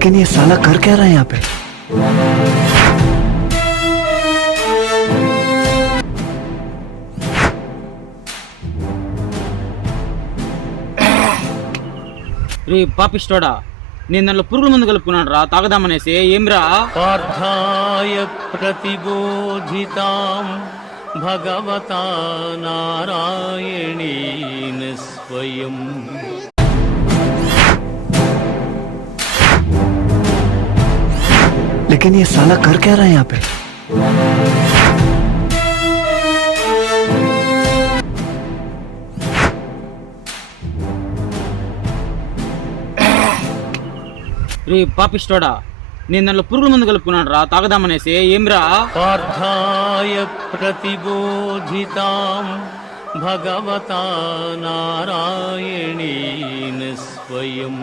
लेकिन ये साला कर क्या रहा है यहाँ पे? రే పాపిస్టోడా, నేను దాంట్లో పురుగుల మందు కలుపుకున్నాను రా తాగదామనేసి. ఏమ్రా? పార్థాయ ప్రతిబోధితాం భగవతా నారాయణేన స్వయం. लेकिन ये साला कर क्या रहा है यहाँ पे? రే పాపిస్టోడా, నేను దాంట్లో పురుగుల మందు కలుపుకున్నాను రా తాగదామనేసి. ఏమ్రా? పార్థాయ ప్రతిబోధితాం భగవతా నారాయణేన స్వయం.